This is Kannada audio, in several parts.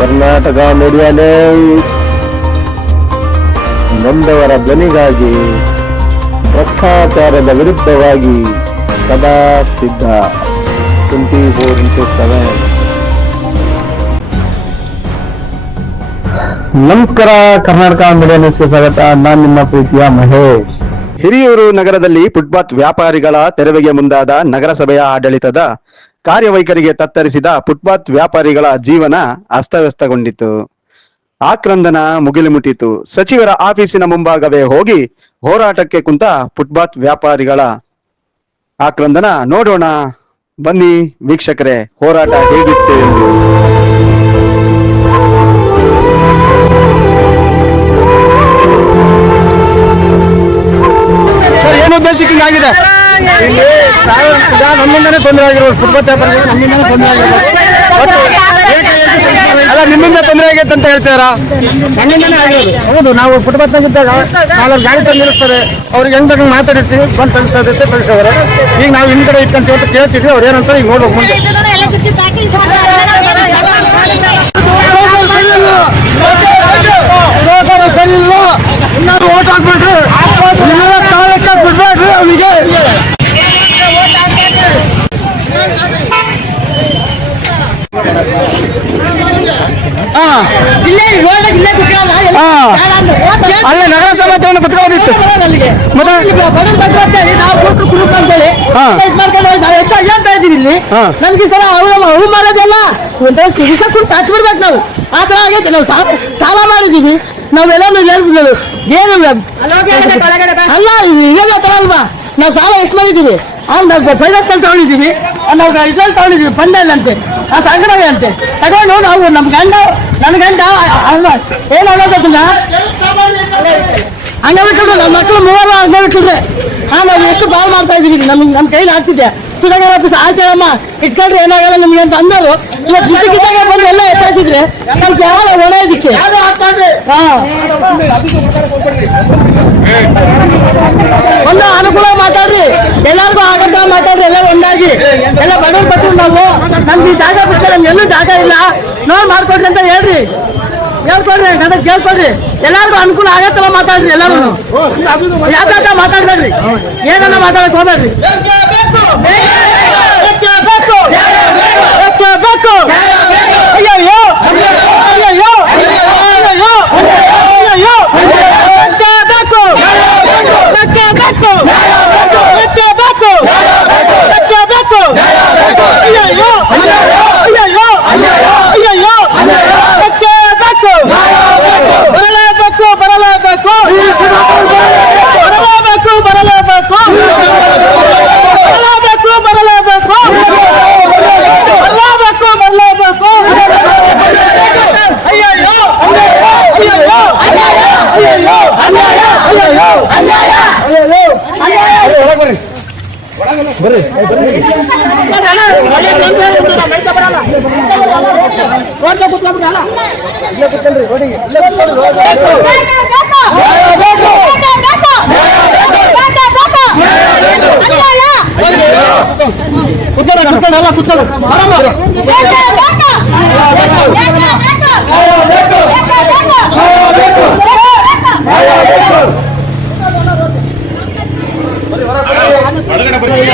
ಕರ್ನಾಟಕ ಮೀಡಿಯಾ ನೊಂದವರ ಧ್ವನಿಗಾಗಿ, ಭ್ರಷ್ಟಾಚಾರದ ವಿರುದ್ಧವಾಗಿ ಸದಾ ಸಿದ್ಧ. Twenty four into seven. ನಮಸ್ಕಾರ, ಕರ್ನಾಟಕ ಮೀಡಿಯಾ ನ್ಯೂಸ್ಗೆ ಸ್ವಾಗತ. ನಾನು ನಿಮ್ಮ ಪ್ರೀತಿಯ ಮಹೇಶ್. ಹಿರಿಯೂರು ನಗರದಲ್ಲಿ ಫುಟ್ಪಾತ್ ವ್ಯಾಪಾರಿಗಳ ತೆರವಿಗೆ ಮುಂದಾದ ನಗರಸಭೆಯ ಆಡಳಿತದ ಕಾರ್ಯವೈಖರಿಗೆ ತತ್ತರಿಸಿದ ಫುಟ್ಪಾತ್ ವ್ಯಾಪಾರಿಗಳ ಜೀವನ ಅಸ್ತವ್ಯಸ್ತಗೊಂಡಿತು ಆಕ್ರಂದನ ಮುಗಿಲು ಮುಟ್ಟಿತು ಸಚಿವರ ಆಫೀಸಿನ ಮುಂಭಾಗವೇ ಹೋಗಿ ಹೋರಾಟಕ್ಕೆ ಕುಂತ ಫುಟ್ಪಾತ್ ವ್ಯಾಪಾರಿಗಳ ಆಕ್ರಂದನ ನೋಡೋಣ ಬನ್ನಿ ವೀಕ್ಷಕರೇ ಹೋರಾಟ ಹೇಗಿತ್ತು ಎಂದು ಸರ್ ಏನು ಉದ್ದೇಶಕ್ಕೆ ಹಿಂಗಾಗಿದೆ ನಮ್ಮಿಂದನೇ ತೊಂದರೆ ಆಗಿರ್ಬೋದು ಫುಟ್ಬಾಲ್ ವ್ಯಾಪಾರಿಗಳು ನಮ್ಮಿಂದನೇ ತೊಂದರೆ ಅಲ್ಲ, ನಿಮ್ಮಿಂದ ತೊಂದರೆ ಆಗೈತೆ ಅಂತ ಹೇಳ್ತಾರಾ? ನಮ್ಮಿಂದನೇ ಆಗಿರೋದು. ಹೌದು, ನಾವು ಫುಟ್ಪಾತ್ನಾಗಿದ್ದಾಗ ನಾಲ್ಕು ಗಾಡಿ ತಂದು ಅವ್ರಿಗೆ ಹೆಂಗ್ ಬೇಕಂಗ್ ಮಾತಾಡಿರ್ತೀವಿ. ಬಂದು ತೆಗಿಸೋದೈತೆ ತೆಗಿಸೋದ್ರೆ ಈಗ ನಾವು ಹಿಂದ್ ಕಡೆ ಇಟ್ಕೊಂತೀವಿ ಅಂತ ಕೇಳ್ತಿದ್ವಿ. ಅವ್ರು ಏನಂತಾರೆ, ಈಗ ನೋಡ್ಬೇಕು ಮುಂದೆ. ಸರಿ ಇಲ್ಲ. ಓಟ್ ಹಾಕ್ಬಿಟ್ರಿ ಇನ್ನೂರ ತಾಲೂಕ ಬಿಡ್ಬೇಡ್ರಿ ಅವನಿಗೆ ಹಾ ಅಲ್ಲೇ ನಗರಸಭೆ ಹತ್ರ ಕುತ್ಕೊಂಡಿತ್ತು ಮತ್ತೆ ನಾವು ಎಷ್ಟು ಹೇಳ್ತಾ ಇದೀವಿ ಇಲ್ಲಿ. ನಮ್ಗೆ ಈ ಸಲ ಅವ್ರ ಅವು ಮಾಡೋದೆಲ್ಲ ಒಂಥರ ಸಿಗಿಸಕ್ಕೂ ನಾವು. ಆ ತರ ಆಗೈತೆ. ನಾವು ಸಾಲ ಸಾಲ ಮಾಡಿದೀವಿ ನಾವೆಲ್ಲ ಹೇಳ್ಬಿಡ್ಲೇವು ಏನು ಅಲ್ಲ ಇದೇ ತರ ಅಲ್ವಾ? ನಾವು ಸಾಲ ಎಷ್ಟು ಮಾಡಿದೀವಿ ಆ, ನಾವು ಫೈನಾನ್ಸ್ ಅಲ್ಲಿ ತಗೊಂಡಿದ್ದೀವಿ. ಆ, ನಾವು ಇದ್ರಲ್ಲಿ ತಗೊಂಡಿದ್ದೀವಿ ಫಂಡಲ್ಲಿ ಅಂತೆ. ಆ ಸಂಗ್ರಹ ಅಂತೆ. ತಗೊಂಡು ನಾವು ನಮ್ಮ ಗಂಡ ನನ್ನ ಗಂಡ ಅಲ್ಲ ಏನು ಅನ್ನೋದನ್ನ ಅಂಗವಿಕಲರು ನಮ್ಮ ಮಕ್ಕಳು ಮೂವರು ಅಂಗವಿಕಲರೆ ಹಾ ನಾವು ಎಷ್ಟು ಬಾಳ್ ಮಾಡ್ತಾ ಇದ್ದೀವಿ ನಮ್ಗೆ ನಮ್ಮ ಕೈಲಿ ಆಗ್ತಿದೆ. ಸುಧಾಕರ್ ಆಫೀಸ್ ಆಯ್ತೇಳಮ್ಮ ಇಟ್ಕೊಂಡ್ರೆ ಏನಾಗಲ್ಲ ನಿಮ್ಗೆ ಅಂತ ಅಂದರು ಇವತ್ತು ಇದ್ದಕ್ಕಿದ್ದಾಗ ಬಂದು ಎಲ್ಲ ಎತ್ತಾಕಿದ್ರೆ ನಮ್ಗೆ ಯಾವ ಒಳ್ಳೆಯದಕ್ಕೆ ಹಾ. ಒಂದು ಅನುಕೂಲ ಮಾತಾಡ್ರಿ. ಎಲ್ಲರಿಗೂ ಆಗಂತ ಮಾತಾಡ್ರಿ ಎಲ್ಲ ಒಂದಾಗಿ. ಎಲ್ಲ ಬಡವ್ರು ಬಟ್ಟರು ನಾವು. ನಮ್ಗೆ ಜಾಗ ಬಿಡ್ತಾರೆ ನಮ್ಗೆ ಎಲ್ಲೂ ಜಾಗ ಇಲ್ಲ. ನೋಡಿ ಮಾಡ್ಕೊಡ್ರಿ ಅಂತ ಹೇಳ್ರಿ. ಹೇಳ್ಕೊಡ್ರಿ ನನಗೆ ಕೇಳ್ಕೊಡ್ರಿ ಎಲ್ಲಾರ್ಗು ಅನುಕೂಲ ಆಗತ್ತಲ್ಲ ಮಾತಾಡ್ರಿ ಎಲ್ಲಾರು ಯಾಕ ಮಾತಾಡ್ಬೇಡ್ರಿ ಏನನ್ನ ಮಾತಾಡಕ್ ಹೋಗ್ಬೇಡ್ರಿ ಬೇಕೇ ಬರ್ರಿ ಕುತ್ಕೊಳ್ಳೋಣ ಕುತ್ಕೊಳ್ಳೋಣ ಕುತ್ಕೊಳ್ಳೋಣ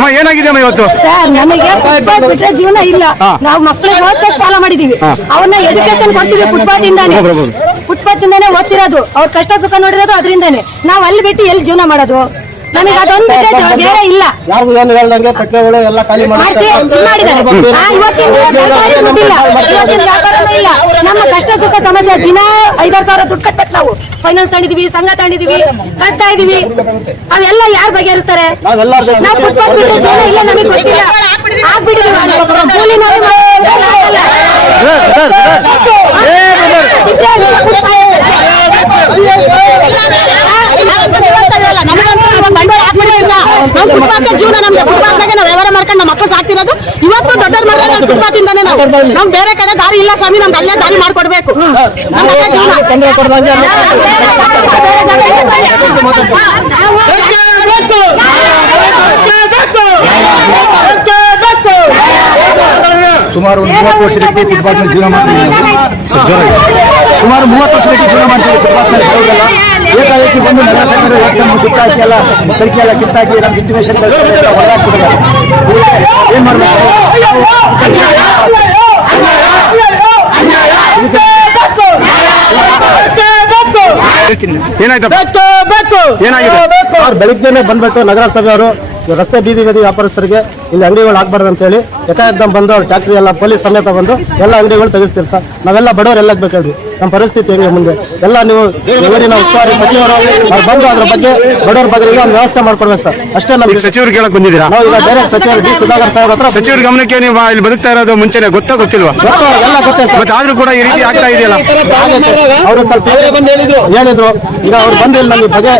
ಅಮ್ಮ ಏನಾಗಿದೆ ಅಮ್ಮ ಇವತ್ತು? ಸರ್ ನಮಗೆ ಫುಟ್ಪಾತ್ ಬಿಟ್ರೆ ಜೀವನ ಇಲ್ಲ. ನಾವು ಮಕ್ಕಳಿಗೆ ಓದ್ಸಕ್ ಸಾಲ ಮಾಡಿದೀವಿ. ಅವ್ರನ್ನ ಎಜುಕೇಶನ್ ಕೊಡ್ತಿದ್ವಿ ಫುಟ್ಪಾತ್ ಇಂದಾನೆ ಫುಟ್ಪಾತ್ ಇಂದಾನೆ ಓದ್ತಿರೋದು. ಅವ್ರ ಕಷ್ಟ ಸುಖ ನೋಡಿರೋದು ಅದರಿಂದಾನೆ. ನಾವು ಅಲ್ಲಿ ಬಿಟ್ಟು ಎಲ್ಲಿ ಜೀವನ ಮಾಡೋದು? ನಮಗೆ ಅದೊಂದು ಬೇರೆ ಇಲ್ಲ. ಯಾರಿಗೂ ಏನು ಹೇಳ್ದಂಗೆ ಪೆಟ್ರೋಲ್ ಎಲ್ಲ ಖಾಲಿ ಮಾಡ್ಸಿ ಮಾಡಿದ್ದಾರೆ. ಆ, ಇವತ್ತಿನ ಸರ್ಕಾರಿ ದುಡ್ಡಿಲ್ಲ ಇವತ್ತಿನ ವ್ಯಾಪಾರನೂ ಇಲ್ಲ. ನಮ್ಮ ಕಷ್ಟ ಸುಖ ಸಮಸ್ಯೆ ದಿನ ಐದಾರು ಸಾವಿರ ದುಡ್ಡು ಕಟ್ಬೇಕು ನಾವು. ಫೈನಾನ್ಸ್ ತಗೊಂಡಿದೀವಿ ಸಂಘ ತಗೊಂಡಿದೀವಿ ಕಟ್ತಾ ಇದೀವಿ. ಅವೆಲ್ಲ ಯಾರು ಬಗೆಹರಿಸ್ತಾರೆ? ನಾವೆಲ್ಲ ನಾವು ಫುಟ್ಪಾತ್ ಬಿಟ್ಟು ಜೀವನ ಇಲ್ಲ ನಮಗೆ ಗೊತ್ತಿಲ್ಲ. ಆಗ್ಬಿಟ್ಟಿದೀವಿ ನಾವು. ಫುಟ್ಪಾತ್- ನಾವು ಫುಟ್ಪಾತ್ ಜೀವನ ನಮ್ಗೆ ಫುಟ್ಪಾತ್ನಾಗೆ ನಾವು ವ್ಯವಹಾರ ಮಾಡ್ಕೊಂಡು ನಮ್ಮ ಮಕ್ಕಳು ಸಾಕ್ತಿರೋದು ಇವತ್ತು ದೊಡ್ಡವ್ರ ಮಾಡ್ಕೊಂಡು ನಾವು ಫುಟ್ಪಾತಿಂದಾನೆ ನಾವು ನಮ್ ಬೇರೆ ಕಡೆ ದಾರಿ ಇಲ್ಲ ಸ್ವಾಮಿ ನಮ್ಗೆ ಅಲ್ಲೇ ದಾರಿ ಮಾಡ್ಕೊಡ್ಬೇಕು ನಮಗೆ ಜೀವನ ಸುಮಾರು ಒಂದು ಮೂವತ್ತು ವರ್ಷದ ಫುಟ್ಪಾತ್ ಜೀವನ ಮಾಡ್ತೀವಿ ಸುಮಾರು ಮೂವತ್ತು ವರ್ಷಕ್ಕೆ ಜೀವನ ಮಾಡ್ತಾರೆ ಫುಟ್ಪಾತ್ ಹೌದಲ್ಲ ಏಕಾಏಕಿ ಬಂದು ನಗರ ಸರ್ಕಾರ ನಮ್ಮ ಕಿತ್ತಾಕಿ ಎಲ್ಲ ಕಡಿಕೆ ಎಲ್ಲ ಕಿತ್ತಾಕಿ ನಮ್ಗೆ ಇಂಟಿಮೇಷನ್ ಹೊರಗಾಕ್ಬಿಡ್ತಾರೆ ಏನ್ ಮಾಡ್ಬೇಕು? ಏನಾಯ್ತು? ಏನಾಗಿದೆ? ಅವ್ರು ಬೆಳಿಗ್ಗೆನೆ ಬಂದ್ಬಿಟ್ಟು ನಗರಸಭೆಯವರು ರಸ್ತೆ ಬೀದಿ ಬೀದಿ ವ್ಯಾಪಾರಸ್ಥರಿಗೆ ಇಲ್ಲಿ ಅಂಗಡಿಗಳು ಆಗ್ಬಾರ್ದು ಅಂತ ಹೇಳಿ ಏಕಾಏಕದಮ್ ಬಂದು ಅವ್ರು ಟ್ಯಾಕ್ಟ್ರಿ ಎಲ್ಲ ಪೊಲೀಸ್ ಸಮೇತ ಬಂದು ಎಲ್ಲ ಅಂಗಡಿಗಳು ತೆಗಿಸ್ತೀರಿ ಸರ್. ನಾವೆಲ್ಲ ಬಡವರು ಎಲ್ಲ ನಮ್ಮ ಪರಿಸ್ಥಿತಿ ಹೆಂಗೆ ಮುಂದೆ? ಎಲ್ಲ ನೀವು ಊರಿನ ಉಸ್ತುವಾರಿ ಸಚಿವರು ಅವ್ರು ಬಂದು ಅದ್ರ ಬಗ್ಗೆ ಬಡವರ ಬಗ್ಗೆ ಒಂದು ವ್ಯವಸ್ಥೆ ಮಾಡ್ಕೊಡ್ಬೇಕು ಸರ್. ಅಷ್ಟೇ ನಮಗೆ ಸಚಿವರು ಕೇಳಕ್ ಬಂದಿದ್ದೀರಾ? ನಾವು ಈಗ ಬೇರೆ ಸಚಿವ ಡಿ ಸುಧಾಕರ್ ಸಾಹೇಬ್ ಹತ್ರ ಸಚಿವರ ಗಮನಕ್ಕೆ ನೀವು ಇಲ್ಲಿ ಬದುಕ್ತಾ ಇರೋದು ಮುಂಚೆನೆ ಗೊತ್ತಾ ಗೊತ್ತಿಲ್ವಾ? ಎಲ್ಲ ಗೊತ್ತೇ ಸರ್. ಮತ್ತೆ ಆದ್ರೂ ಕೂಡ ಈ ರೀತಿ ಆಗ್ತಾ ಇದೆಯಲ್ಲ? ಅವರು ಸ್ವಲ್ಪ ಹೇಳಿದ್ರು. ಈಗ ಅವ್ರು ಬಂದು ಇಲ್ಲಿ ನಮಗೆ ಬಗೆ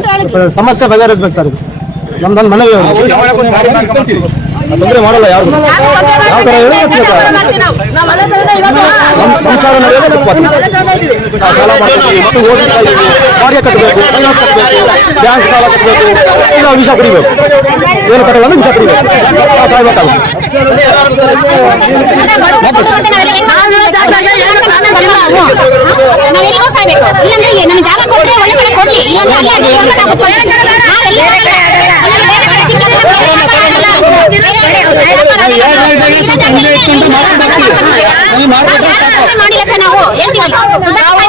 ಸಮಸ್ಯೆ ಬಗೆಹರಿಸ್ಬೇಕು ಸರ್. ಇದು ನಮ್ದೊಂದು ಮನವಿ ತೊಂದರೆ ಮಾಡಲ್ಲ ಯಾರು ಯಾವ ತರ ಹೇಳಿ ನಮ್ಮ ಸಂಸಾರ ನಡೆಯೋದು ಸಾಲ ಮಾಡ್ತೀವಿ. ಬಾಡಿಗೆ ಕಟ್ಟಬೇಕು ಫೈನಾನ್ಸ್ ಕಟ್ಟಬೇಕು ಬ್ಯಾಂಕ್ ಸಾಲ ಕಟ್ಟಬೇಕು ಇಲ್ಲ ವಿಷ ಕುಡಿಬೇಕು ಏನು ಕಟ್ಟಲ್ಲ ಅಂದ್ರೆ ವಿಷ ಕುಡಿಬೇಕು ಸಾಯ್ಬೇಕಾಗುತ್ತೆ ನಾವೆಲ್ಲೋ ಕೊಡ್ಲಿ ನಾವು ನಾವು?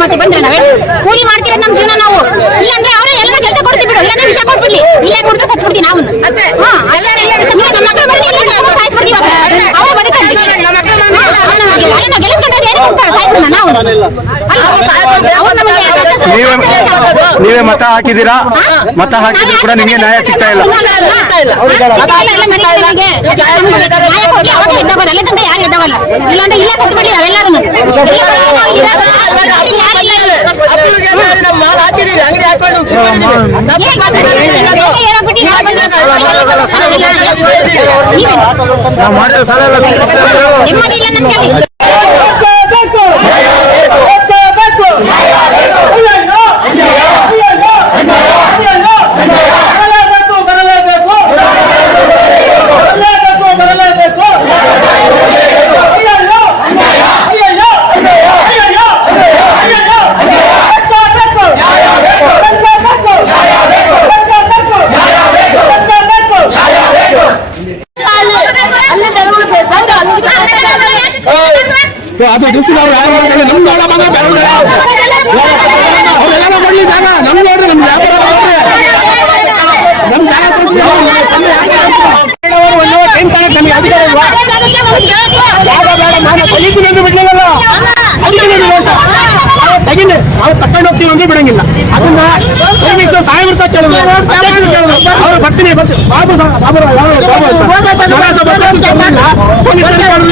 ಮತ್ತೆ ಬಂದ್ರೆ ನಾವೇ ಕೂಲಿ ಮಾಡ್ತೀವಿ ನಮ್ಮ ಜೀವನ ನಾವು ಇಲ್ಲಾಂದ್ರೆ ಅವರೇ ಎಲ್ಲ ಕೆಲಸ ಕೊಡ್ತೀವಿ ಬಿಡು ಇಲ್ಲಾಂದ್ರೆ ವಿಷ ಕೊಟ್ಬಿಡ್ಲಿ ಇಲ್ಲೇ ಕೊಡ್ತಾ ಸತ್ ಬಿಡ್ತೀವಿ ನಾವು ಹಾ ಅಲ್ಲೇ ಇಲ್ಲೇ ವಿಷ ನೀವು ನಮ್ಮ ಮಕ್ಕಳು ಬರ್ಲಿ ಇಲ್ಲೇ ನಾವು ಸಾಯಿಸ್ಬಿಡ್ತೀವಿ ಇವತ್ತು. ಅವ್ರು ಬದುಕಲ್ಲಿ. ಹಾ, ಅವ್ರನ್ನ ಗೆಲ್- ಅಲ್ಲ, ನಾವು ಗೆಲ್ಲಿಸ್ಕೊಂಡ್ರೆ ಏನು ಗೆಲ್ಲಿಸ್ತಾರೆ ಸಾಯ್ಬಿಡ್ನ ನಾವು ಮತ ಹಾಕಿದ್ದೀರಾ? ಮತ ಹಾಕಿದ್ರು ಕೂಡ ನಿಮಗೆ ನ್ಯಾಯ ಸಿಗ್ತಾ ಇಲ್ಲ. ಮಾಡಿರೋ ಸಾಲ ಎಲ್ಲ ತೀರಿಸ್ಬೇಕು. ನೆಮ್ಮದಿ ಇಲ್ಲ ನಮ್ಗೆ ಅದು ಡಿಸಿ ನಾವು ವ್ಯಾಪಾರ ಮಾಡ್ಕೊಳ್ಳಿ ನಮ್ ನೋಡ ಬಂದ ಅವರೆಲ್ಲ ಕೊಡ್ಲಿ ಜಾಗ. ನಮ್ ನೋಡ್ರಿ ವ್ಯಾಪಾರ ಜಾಗ ಅವ್ರು ತೆಗಿನಿ ನಾವು ತಕೊಂಡು ಹೋಗ್ತೀವಿ ಅಂದ್ರೆ ಬಿಡಂಗಿಲ್ಲ ಅದನ್ನ ಸಾಹೇಬ್ರ ಕೇಳಿದ್ರು ಅವ್ರು ಬರ್ತೀನಿ ಬರ್ತೀನಿ ಬಾಬು ಬಾಬು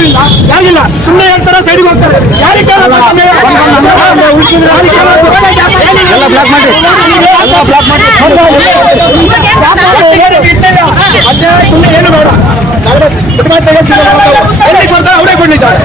ಕೇಳಿಲ್ಲ ಯಾರಿಲ್ಲ ಸುಮ್ಮನೆ ಹೇಳ್ತಾರೆ ಸೈಡ್ಗೆ ಹೋಗ್ತಾರೆ ಯಾರಿಗೆ ಕೇಳಲ್ಲ ಎಲ್ಲ ಬ್ಲಾಕ್ ಮಾಡಿ ಎಲ್ಲ ಬ್ಲಾಕ್ ಮಾಡಿ ಸುಮ್ಮನೆ ಏನು ಬೇಡ ಅವರೇ ಕೊಡ್ಲಿ ಸರ್